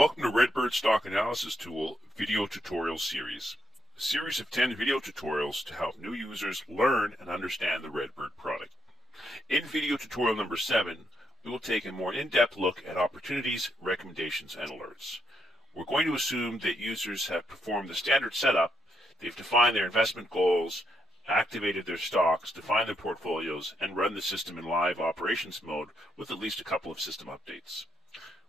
Welcome to RedBird Stock Analysis Tool Video Tutorial Series. A series of 10 video tutorials to help new users learn and understand the RedBird product. In video tutorial number 7, we will take a more in-depth look at opportunities, recommendations, and alerts. We're going to assume that users have performed the standard setup, they've defined their investment goals, activated their stocks, defined their portfolios, and run the system in live operations mode with at least a couple of system updates.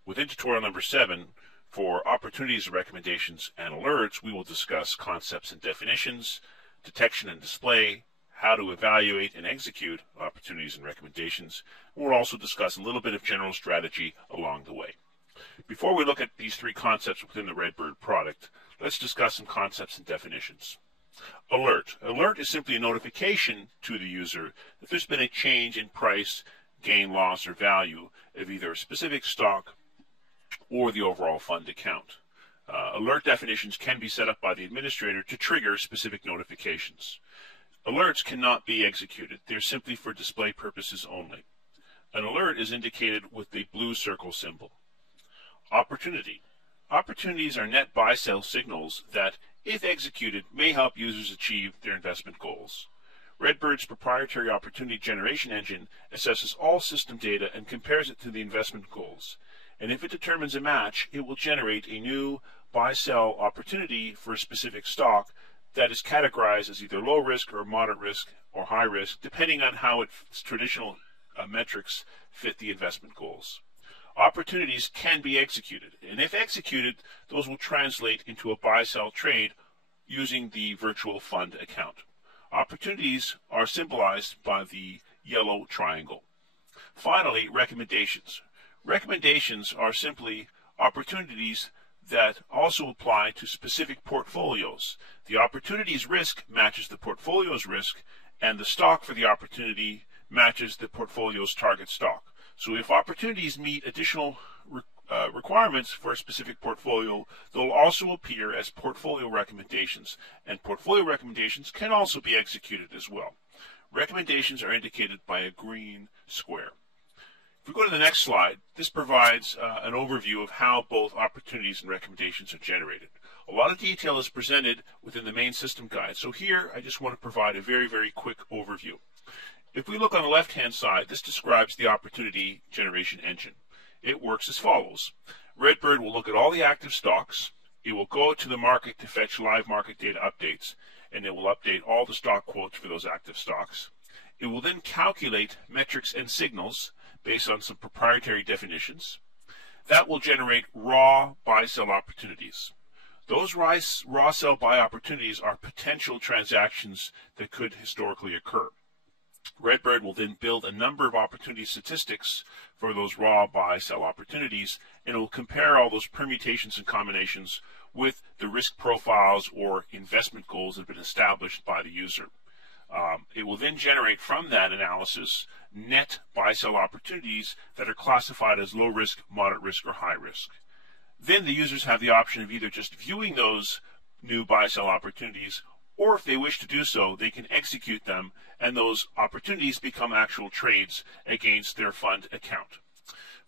Within tutorial number 7, for opportunities, recommendations, and alerts, we will discuss concepts and definitions, detection and display, how to evaluate and execute opportunities and recommendations. We'll also discuss a little bit of general strategy along the way. Before we look at these three concepts within the RedBird product, let's discuss some concepts and definitions. Alert. Alert is simply a notification to the user that there's been a change in price, gain, loss, or value of either a specific stock or the overall fund account. Alert definitions can be set up by the administrator to trigger specific notifications. Alerts cannot be executed. They're simply for display purposes only. An alert is indicated with the blue circle symbol. Opportunity. Opportunities are net buy-sell signals that, if executed, may help users achieve their investment goals. RedBird's proprietary opportunity generation engine assesses all system data and compares it to the investment goals. And if it determines a match, it will generate a new buy-sell opportunity for a specific stock that is categorized as either low risk or moderate risk or high risk, depending on how its traditional metrics fit the investment goals. Opportunities can be executed, and if executed, those will translate into a buy-sell trade using the virtual fund account. Opportunities are symbolized by the yellow triangle. Finally, recommendations. Recommendations are simply opportunities that also apply to specific portfolios. The opportunity's risk matches the portfolio's risk, and the stock for the opportunity matches the portfolio's target stock. So if opportunities meet additional requirements for a specific portfolio, they'll also appear as portfolio recommendations, and portfolio recommendations can also be executed as well. Recommendations are indicated by a green square. If we go to the next slide, this provides an overview of how both opportunities and recommendations are generated. A lot of detail is presented within the main system guide, so here I just want to provide a very, very quick overview. If we look on the left-hand side, this describes the opportunity generation engine. It works as follows. RedBird will look at all the active stocks, it will go to the market to fetch live market data updates, and it will update all the stock quotes for those active stocks. It will then calculate metrics and signals based on some proprietary definitions. That will generate raw buy-sell opportunities. Those raw sell-buy opportunities are potential transactions that could historically occur. RedBird will then build a number of opportunity statistics for those raw buy-sell opportunities, and it will compare all those permutations and combinations with the risk profiles or investment goals that have been established by the user. It will then generate from that analysis net buy-sell opportunities that are classified as low risk, moderate risk, or high risk. Then the users have the option of either just viewing those new buy-sell opportunities, or if they wish to do so, they can execute them, and those opportunities become actual trades against their fund account.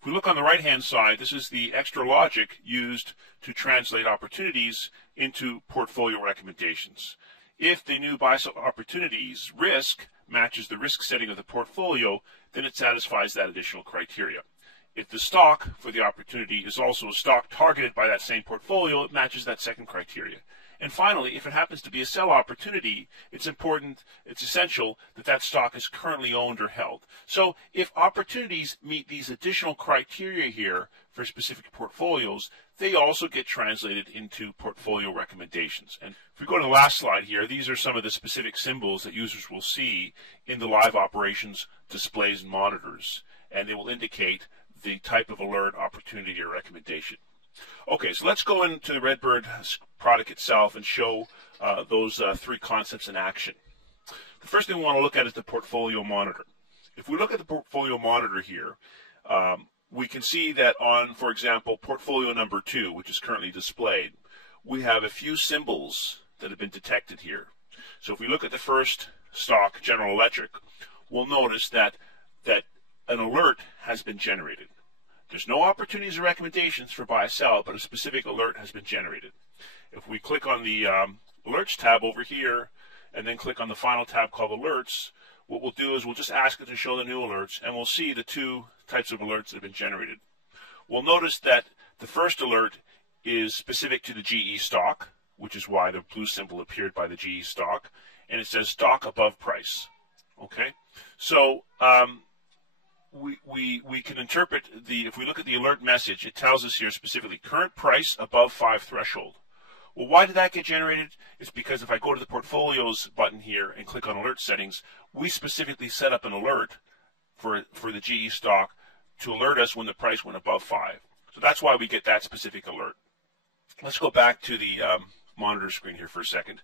If we look on the right-hand side, this is the extra logic used to translate opportunities into portfolio recommendations. If the new buy-sell opportunities risk matches the risk setting of the portfolio, then it satisfies that additional criteria. If the stock for the opportunity is also a stock targeted by that same portfolio, it matches that second criteria. And finally, if it happens to be a sell opportunity, it's essential that that stock is currently owned or held. So if opportunities meet these additional criteria here for specific portfolios, they also get translated into portfolio recommendations. And if we go to the last slide here, these are some of the specific symbols that users will see in the live operations displays and monitors, and they will indicate the type of alert, opportunity, or recommendation. Okay, so let's go into the RedBird product itself and show those three concepts in action. The first thing we want to look at is the portfolio monitor. If we look at the portfolio monitor here, we can see that on, for example, portfolio number 2, which is currently displayed, we have a few symbols that have been detected here. So if we look at the first stock, General Electric, we'll notice that an alert has been generated. There's no opportunities or recommendations for buy sell, but a specific alert has been generated. If we click on the alerts tab over here and then click on the final tab called alerts, what we'll do is we'll just ask it to show the new alerts, and we'll see the two types of alerts that have been generated. We'll notice that the first alert is specific to the GE stock, which is why the blue symbol appeared by the GE stock, and it says stock above price. Okay, so we can interpret if we look at the alert message, it tells us here specifically current price above 5 threshold. Well, why did that get generated? It's because if I go to the portfolios button here and click on alert settings, we specifically set up an alert for the GE stock to alert us when the price went above 5. So that's why we get that specific alert. Let's go back to the monitor screen here for a second.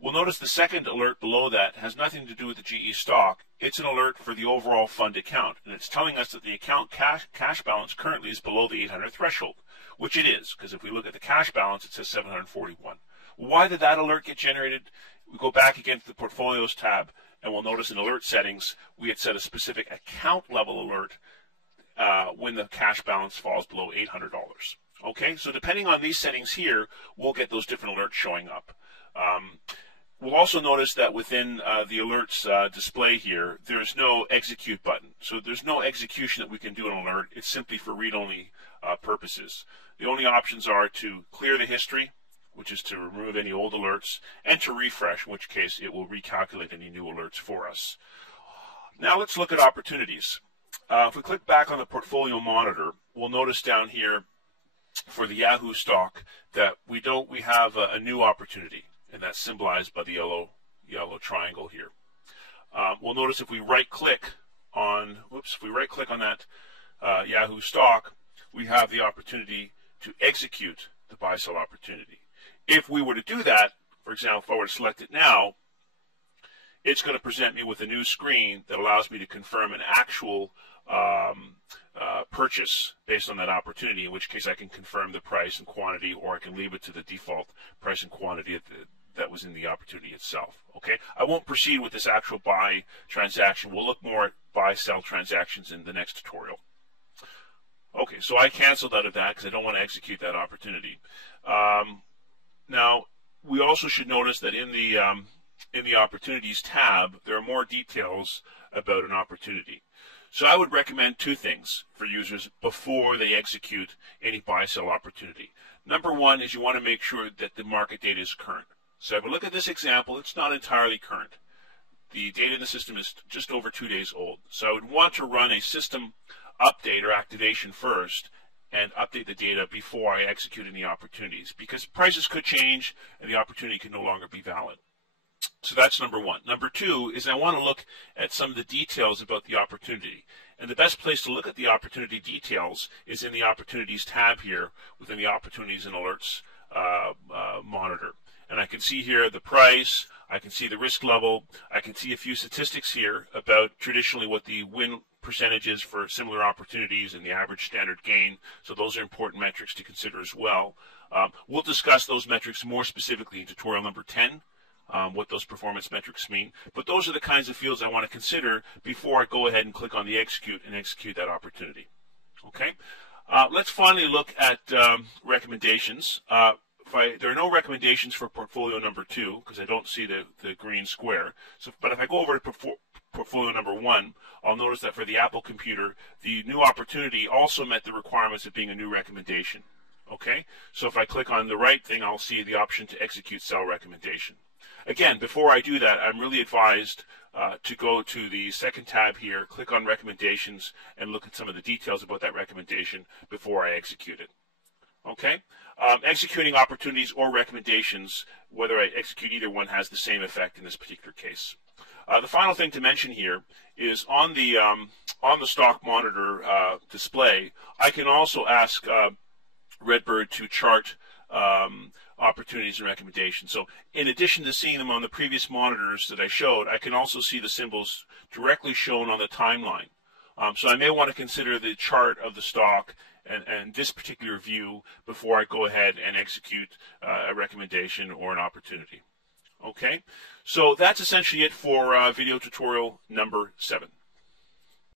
We'll notice the second alert below that has nothing to do with the GE stock. It's an alert for the overall fund account, and it's telling us that the account cash balance currently is below the 800 threshold, which it is, because if we look at the cash balance, it says 741. Why did that alert get generated? We go back again to the portfolios tab, and we'll notice in alert settings, we had set a specific account level alert when the cash balance falls below $800. Okay, so depending on these settings here, we'll get those different alerts showing up. We'll also notice that within the alerts display here, there's no execute button. So there's no execution that we can do an alert. It's simply for read-only purposes. The only options are to clear the history, which is to remove any old alerts, and to refresh, in which case it will recalculate any new alerts for us. Now let's look at opportunities. If we click back on the portfolio monitor, we'll notice down here for the Yahoo stock that we have a new opportunity, and that's symbolized by the yellow triangle here. We'll notice if we right-click on that Yahoo stock, we have the opportunity to execute the buy-sell opportunity. If we were to do that, for example, if I were to select it now, it's going to present me with a new screen that allows me to confirm an actual purchase based on that opportunity, in which case I can confirm the price and quantity, or I can leave it to the default price and quantity that was in the opportunity itself. Okay, I won't proceed with this actual buy transaction. We'll look more at buy-sell transactions in the next tutorial. Okay, so I canceled out of that because I don't want to execute that opportunity. Now, we also should notice that in the opportunities tab, there are more details about an opportunity. So I would recommend two things for users before they execute any buy-sell opportunity. Number one is you want to make sure that the market data is current. So if we look at this example, it's not entirely current. The data in the system is just over 2 days old. So I would want to run a system update or activation first and update the data before I execute any opportunities, because prices could change and the opportunity can no longer be valid. So that's number one. Number two is I want to look at some of the details about the opportunity. And the best place to look at the opportunity details is in the Opportunities tab here within the Opportunities and Alerts monitor. And I can see here the price, I can see the risk level, I can see a few statistics here about traditionally what the win percentage is for similar opportunities and the average standard gain. So those are important metrics to consider as well. We'll discuss those metrics more specifically in tutorial number 10. What those performance metrics mean. But those are the kinds of fields I want to consider before I go ahead and click on the execute and execute that opportunity. Okay. Let's finally look at recommendations. There are no recommendations for portfolio number 2 because I don't see the green square. But if I go over to portfolio number 1, I'll notice that for the Apple computer, the new opportunity also met the requirements of being a new recommendation. Okay. So if I click on the right thing, I'll see the option to execute sell recommendation. Again, before I do that, I'm really advised to go to the second tab here, click on recommendations, and look at some of the details about that recommendation before I execute it. Okay? Executing opportunities or recommendations, whether I execute either one, has the same effect in this particular case. The final thing to mention here is on the stock monitor display, I can also ask RedBird to chart opportunities and recommendations. So in addition to seeing them on the previous monitors that I showed, I can also see the symbols directly shown on the timeline. So I may want to consider the chart of the stock and this particular view before I go ahead and execute a recommendation or an opportunity. Okay, so that's essentially it for video tutorial number 7.